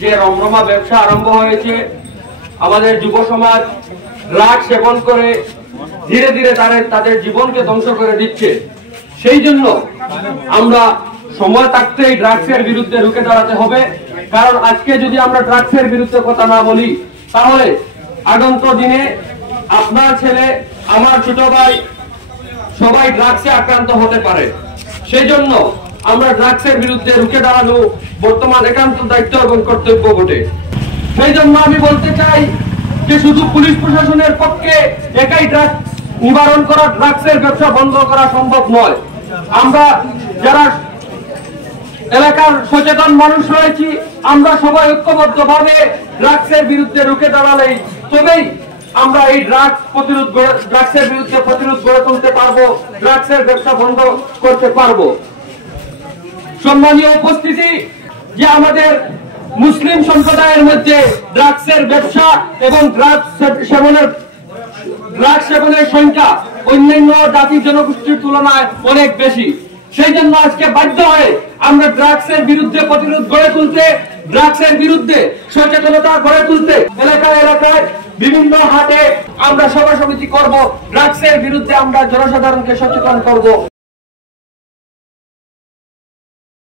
যে রমরমা ব্যবসা আরম্ভ হয়েছে, আমাদের যুব সমাজ ড্রাগ সেবন করে ধীরে ধীরে তাদের জীবনকে ধ্বংস করে দিচ্ছে। সেই জন্য আমরা সময় থাকতেই ড্রাগসের বিরুদ্ধে রুখে দাঁড়াতে হবে। কারণ আজকে যদি আমরা ড্রাগসের বিরুদ্ধে কথা না বলি, তাহলে আগন্ত দিনে আপনার ছেলে, আমার ছোট ভাই সবাই ড্রাগসে আক্রান্ত হতে পারে। সেই জন্য আমরা ড্রাগসের বিরুদ্ধে রুখে দাঁড়ানো বর্তমান একান্ত দায়িত্ব এবং কর্তব্য বটে। সেই জন্য আমি বলতে চাই যে শুধু পুলিশ প্রশাসনের পক্ষে একাই ড্রাগস নিবারণ করা, ড্রাগসের ব্যবসা বন্ধ করা সম্ভব নয়। আমরা যারা এলাকার সচেতন মানুষ রয়েছি, আমরা সবাই ঐক্যবদ্ধভাবে ড্রাগসের বিরুদ্ধে রুখে দাঁড়ালেই তবেই আমরা এই ড্রাগসের বিরুদ্ধে প্রতিরোধ গড়ে তুলতে পারবো, ড্রাগসের ব্যবসা বন্ধ করতে পারবো। সম্মানীয় উপস্থিতি, যে আমাদের মুসলিম সম্প্রদায়ের মধ্যে ড্রাগসের ব্যবসা এবং ড্রাগস সেবনের সংখ্যা অন্যান্য জাতি জনগোষ্ঠীর তুলনায় অনেক বেশি। সেই জন্য আজকে বাধ্য হয়ে আমরা ড্রাগসের বিরুদ্ধে প্রতিরোধ গড়ে তুলতে, ড্রাগসের বিরুদ্ধে সচেতনতা গড়ে তুলতে এলাকায় এলাকায় বিভিন্ন হাটে আমরা সভা সমিতি করব, ড্রাগসের বিরুদ্ধে আমরা জনসাধারণকে সচেতন করব।